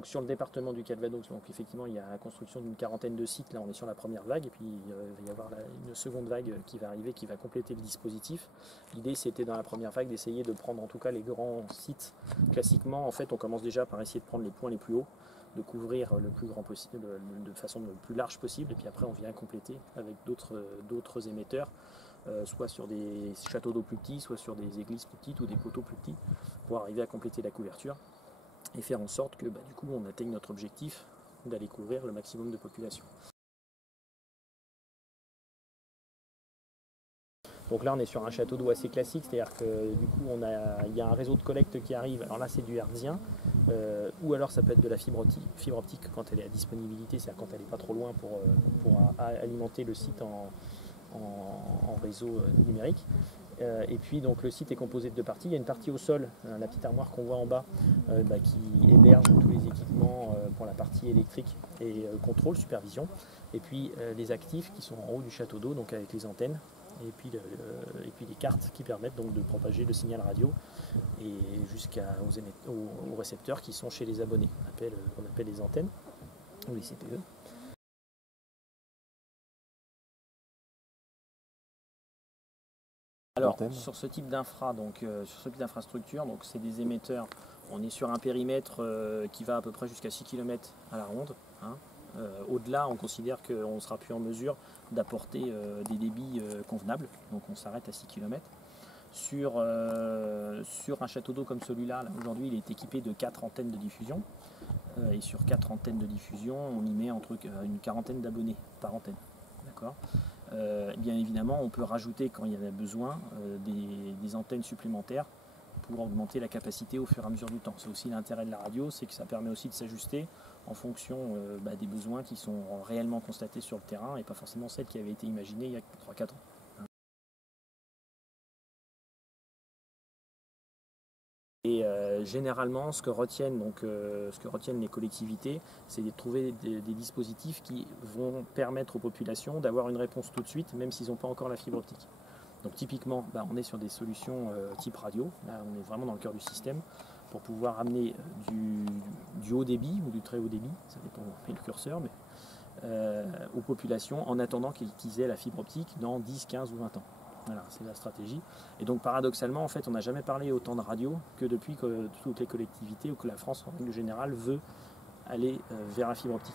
Donc sur le département du Calvados, donc effectivement il y a la construction d'une quarantaine de sites, là on est sur la première vague, et puis il va y avoir une seconde vague qui va arriver, qui va compléter le dispositif. L'idée c'était dans la première vague d'essayer de prendre en tout cas les grands sites. Classiquement en fait on commence déjà par essayer de prendre les points les plus hauts, de couvrir le plus grand possible, de façon le plus large possible, et puis après on vient compléter avec d'autres émetteurs, soit sur des châteaux d'eau plus petits, soit sur des églises plus petites ou des poteaux plus petits, pour arriver à compléter la couverture et faire en sorte que du coup on atteigne notre objectif d'aller couvrir le maximum de population. Donc là on est sur un château d'eau assez classique, c'est-à-dire que du coup il y a un réseau de collecte qui arrive, alors là c'est du hertzien, ou alors ça peut être de la fibre optique quand elle est à disponibilité, c'est-à-dire quand elle n'est pas trop loin pour alimenter le site en réseau numérique. Et puis donc le site est composé de deux parties. Il y a une partie au sol, la petite armoire qu'on voit en bas, qui héberge tous les équipements pour la partie électrique et contrôle, supervision. Et puis les actifs qui sont en haut du château d'eau, donc avec les antennes. Et puis les cartes qui permettent donc de propager le signal radio et jusqu'aux récepteurs qui sont chez les abonnés, qu'on appelle les antennes ou les CPE. Alors, sur ce type d'infrastructure, donc c'est des émetteurs, on est sur un périmètre qui va à peu près jusqu'à 6 km à la ronde. Hein. Au-delà, on considère qu'on ne sera plus en mesure d'apporter des débits convenables, donc on s'arrête à 6 km. Sur un château d'eau comme celui-là, aujourd'hui il est équipé de 4 antennes de diffusion, et sur 4 antennes de diffusion, on y met entre une quarantaine d'abonnés par antenne. D'accord ? Bien évidemment, on peut rajouter, quand il y en a besoin, des antennes supplémentaires pour augmenter la capacité au fur et à mesure du temps. C'est aussi l'intérêt de la radio, c'est que ça permet aussi de s'ajuster en fonction des besoins qui sont réellement constatés sur le terrain et pas forcément celles qui avaient été imaginées il y a 3-4 ans. Et généralement, ce que retiennent les collectivités, c'est de trouver des dispositifs qui vont permettre aux populations d'avoir une réponse tout de suite, même s'ils n'ont pas encore la fibre optique. Donc typiquement, on est sur des solutions type radio, là on est vraiment dans le cœur du système, pour pouvoir amener du haut débit ou du très haut débit, ça dépend où on met le curseur, mais aux populations en attendant qu'ils aient la fibre optique dans 10, 15 ou 20 ans. Voilà, c'est la stratégie. Et donc paradoxalement, en fait, on n'a jamais parlé autant de radio que depuis que toutes les collectivités ou que la France en règle générale veut aller vers la fibre optique.